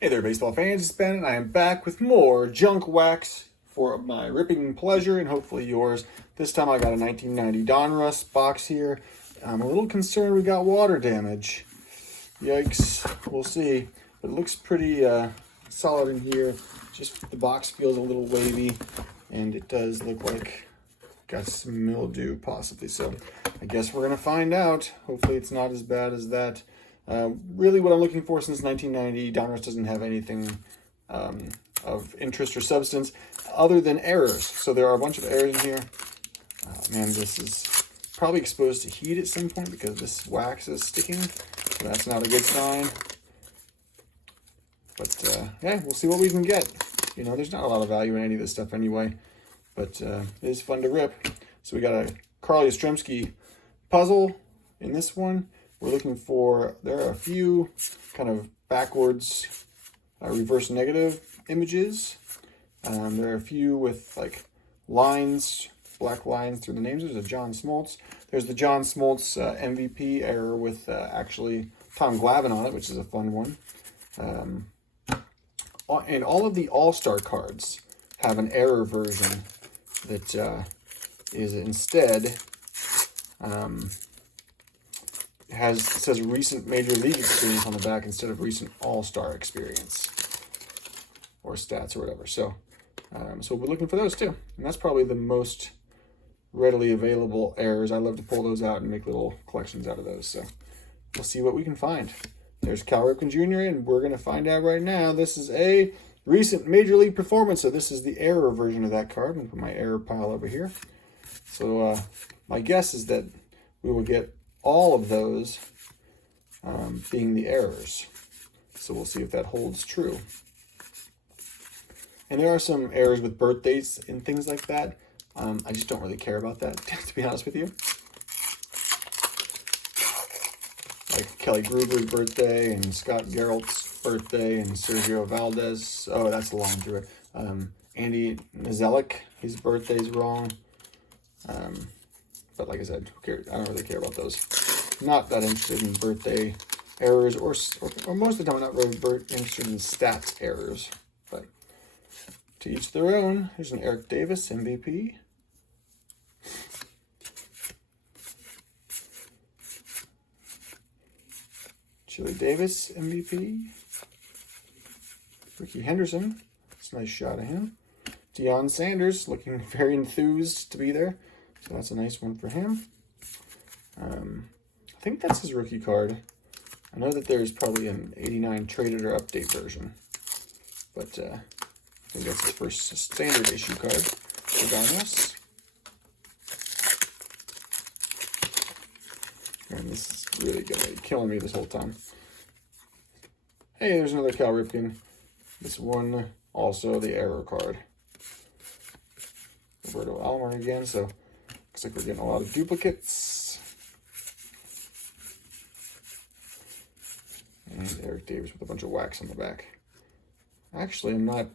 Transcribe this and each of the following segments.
Hey there, baseball fans. It's Ben, and I am back with more junk wax for my ripping pleasure and hopefully yours. This time I got a 1990 Donruss box here. I'm a little concerned we got water damage. Yikes. We'll see. But it looks pretty solid in here. Just the box feels a little wavy, and it does look like got some mildew possibly. So I guess we're going to find out. Hopefully it's not as bad as that. Really what I'm looking for since 1990, Donruss doesn't have anything of interest or substance other than errors. So there are a bunch of errors in here. Man, this is probably exposed to heat at some point because this wax is sticking. So that's not a good sign. But yeah, we'll see what we can get. You know, there's not a lot of value in any of this stuff anyway. But it is fun to rip. So we got a Carl Yastrzemski puzzle in this one. We're looking for, there are a few kind of backwards reverse negative images. There are a few with like lines, black lines through the names. There's a John Smoltz. There's the John Smoltz MVP error with actually Tom Glavine on it, which is a fun one. And all of the All-Star cards have an error version that is instead says recent major league experience on the back instead of recent all-star experience or stats or whatever. So we're looking for those too. And that's probably the most readily available errors. I love to pull those out and make little collections out of those. So we'll see what we can find. There's Cal Ripken Jr. and we're going to find out right now. This is a recent major league performance. So this is the error version of that card. I'm going to put my error pile over here. So my guess is that we will get all of those being the errors. So we'll see if that holds true. And there are some errors with birthdays and things like that. I just don't really care about that, to be honest with you. Like Kelly Gruber's birthday and Scott Geralt's birthday and Sergio Valdez. Oh, that's long through it. Andy Nazelic, his birthday's wrong. But like I said, who cares? I don't really care about those. Not that interested in birthday errors, or most of the time I'm not really interested in stats errors. But to each their own. Here's an Eric Davis MVP. Chili Davis MVP. Ricky Henderson. That's a nice shot of him. Deion Sanders looking very enthused to be there. So that's a nice one for him. I think that's his rookie card. I know that there's probably an 89 traded or update version. But I think that's his first standard issue card for Donruss. And this is really going to be killing me this whole time. Hey, there's another Cal Ripken. This one, also the error card. Roberto Alomar again, so looks like we're getting a lot of duplicates. And Eric Davis with a bunch of wax on the back. Actually, I'm not,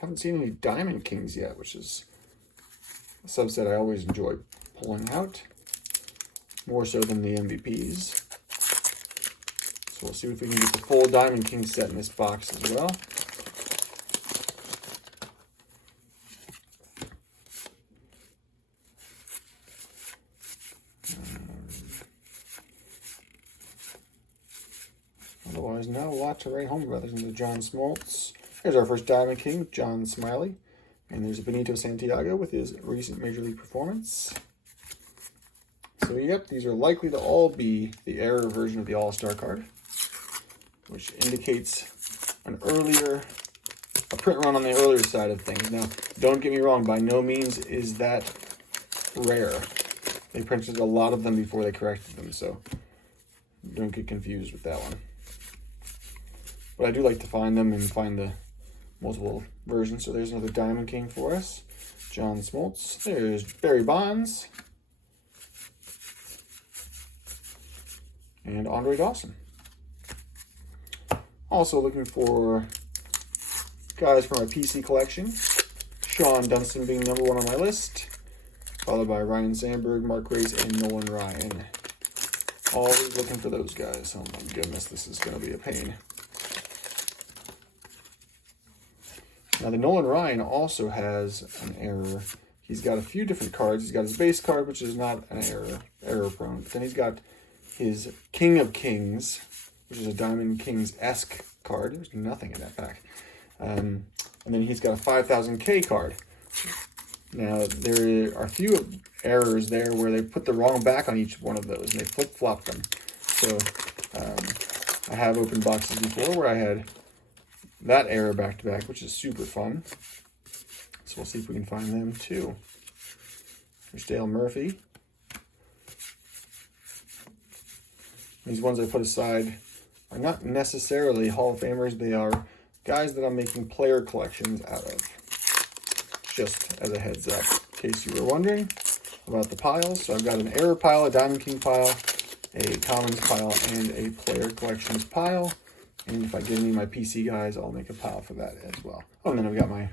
haven't seen any Diamond Kings yet, which is a subset I always enjoy pulling out. More so than the MVPs. So we'll see if we can get the full Diamond King set in this box as well. Otherwise, not a lot to write home about. There's another John Smoltz. There's our first Diamond King, John Smiley. And there's a Benito Santiago with his recent Major League performance. So, yep, these are likely to all be the error version of the All-Star card, which indicates a print run on the earlier side of things. Now, don't get me wrong, by no means is that rare. They printed a lot of them before they corrected them, so don't get confused with that one. But I do like to find them and find the multiple versions. So there's another Diamond King for us. John Smoltz. There's Barry Bonds. And Andre Dawson. Also looking for guys from my PC collection. Sean Dunston being number one on my list. Followed by Ryan Sandberg, Mark Grace, and Nolan Ryan. Always looking for those guys. Oh my goodness, this is going to be a pain. Now the Nolan Ryan also has an error. He's got a few different cards. He's got his base card, which is not an error prone. But then he's got his King of Kings, which is a Diamond Kings-esque card. There's nothing in that pack. And then he's got a 5000K card. Now, there are a few errors there where they put the wrong back on each one of those, and they flip-flop them. So, I have opened boxes before where I had that error back-to-back, which is super fun. So we'll see if we can find them, too. There's Dale Murphy. These ones I put aside are not necessarily Hall of Famers. They are guys that I'm making player collections out of. Just as a heads up, in case you were wondering about the piles. So I've got an error pile, a Diamond King pile, a commons pile, and a player collections pile. And if I get any of my PC guys, I'll make a pile for that as well. Oh, and then I've got my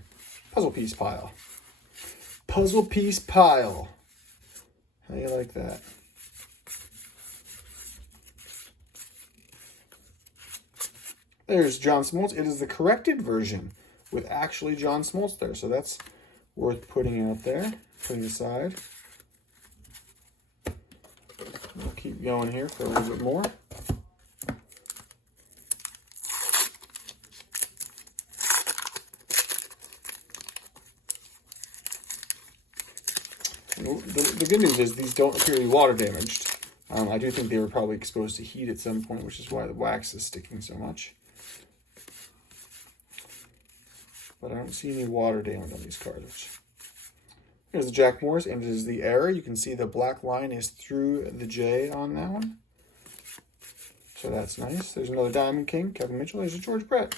puzzle piece pile. Puzzle piece pile. How do you like that? There's John Smoltz. It is the corrected version with actually John Smoltz there. So that's worth putting out there, putting aside. We'll keep going here for a little bit more. The good news is these don't appear to be water damaged. I do think they were probably exposed to heat at some point, which is why the wax is sticking so much. But I don't see any water damage on these cards. Here's the Jack Morris, and it is the error. You can see the black line is through the J on that one. So that's nice. There's another Diamond King, Kevin Mitchell. There's a George Brett.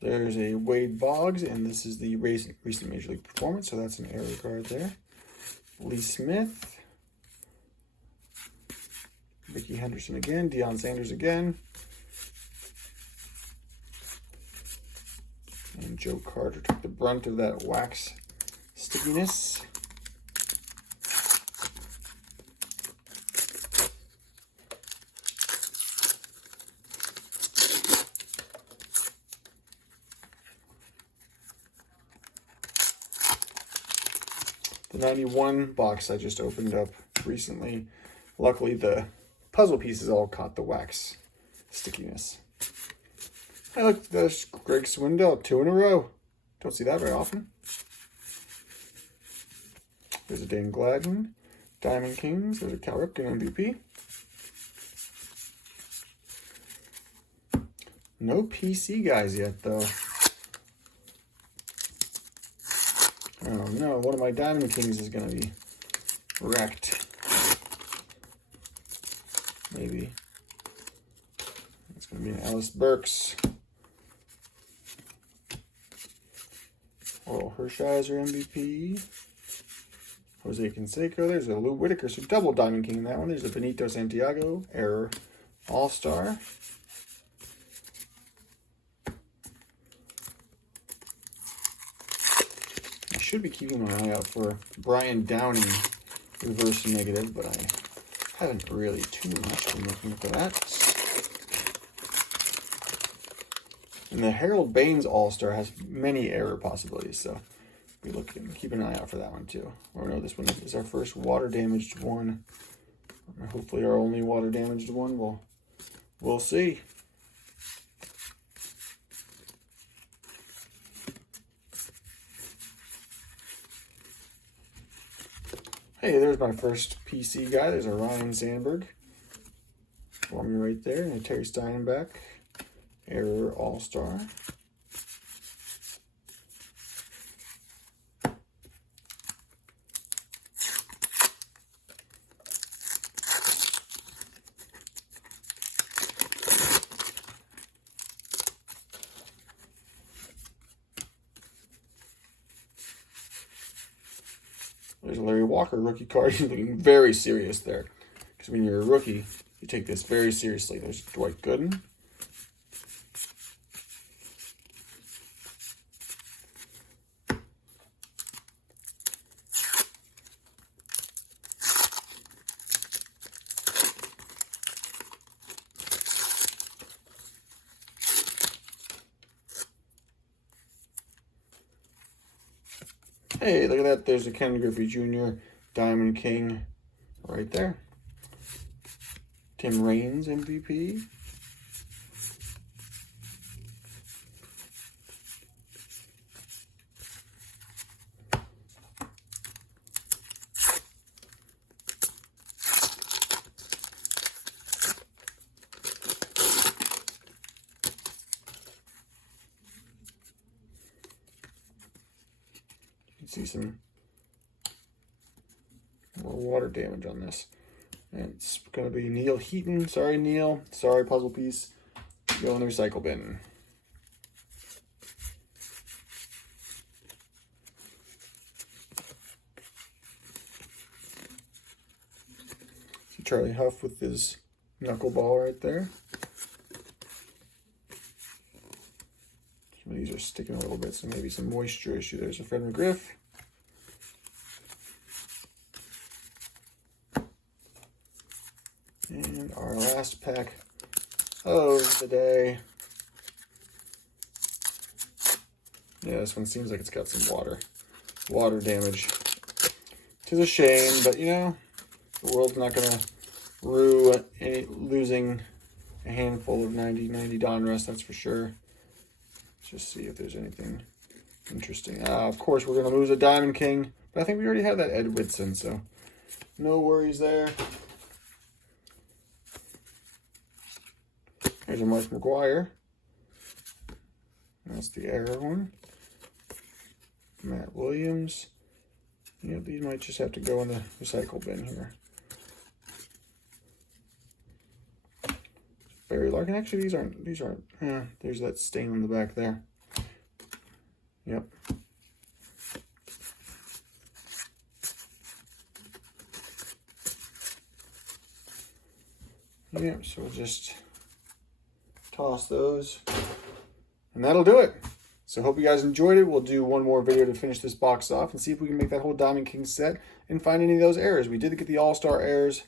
There's a Wade Boggs, and this is the recent Major League Performance, so that's an error card there. Lee Smith. Ricky Henderson again. Deion Sanders again. And Joe Carter took the brunt of that wax stickiness. The 91 box I just opened up recently. Luckily, the puzzle pieces all caught the wax stickiness. Hey, look, there's Greg Swindell, 2 in a row. Don't see that very often. There's a Dane Gladden, Diamond Kings. There's a Cal Ripken MVP. No PC guys yet, though. Oh no, one of my Diamond Kings is going to be wrecked. Maybe. It's going to be an Ellis Burks. Oral Hershiser MVP. Jose Canseco. There's a Lou Whitaker. So double Diamond King in that one. There's a Benito Santiago. Error All-Star. I should be keeping my eye out for Brian Downing reverse negative, but I haven't really too much been looking for that. And the Harold Baines All-Star has many error possibilities, so be looking, keep an eye out for that one too. Or no, this one is our first water damaged one. Or hopefully our only water damaged one. We'll see. Hey, there's my first PC guy. There's a Ryan Sandberg for me right there, and a Terry Steinbeck. Error All-Star. There's a Larry Walker rookie card. He's looking very serious there. Because when you're a rookie, We take this very seriously. There's Dwight Gooden. Hey, look at that. There's a Ken Griffey Jr. Diamond King right there. Tim Raines MVP. See some more water damage on this. And it's going to be Neil Heaton. Sorry, Neil. Sorry, puzzle piece. Go in the recycle bin. See Charlie Huff with his knuckleball right there. Some of these are sticking a little bit, so maybe some moisture issue. There's a Fred McGriff. And our last pack of the day. Yeah, this one seems like it's got some water damage. It's a shame, but you know, the world's not gonna rue losing a handful of 90 Donruss, that's for sure. Let's just see if there's anything interesting. Of course, we're gonna lose a Diamond King, but I think we already have that Ed Whitson, so no worries there. Here's a Mark McGuire. That's the error one. Matt Williams. You know, these might just have to go in the recycle bin here. Barry Larkin. Actually, these aren't. There's that stain on the back there. Yep. Yeah, so we'll just toss those, and that'll do it. So hope you guys enjoyed it. We'll do one more video to finish this box off and see if we can make that whole Diamond King set and find any of those errors. We did get the All-Star errors,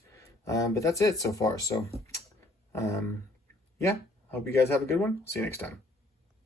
but that's it so far. So yeah, hope you guys have a good one. See you next time.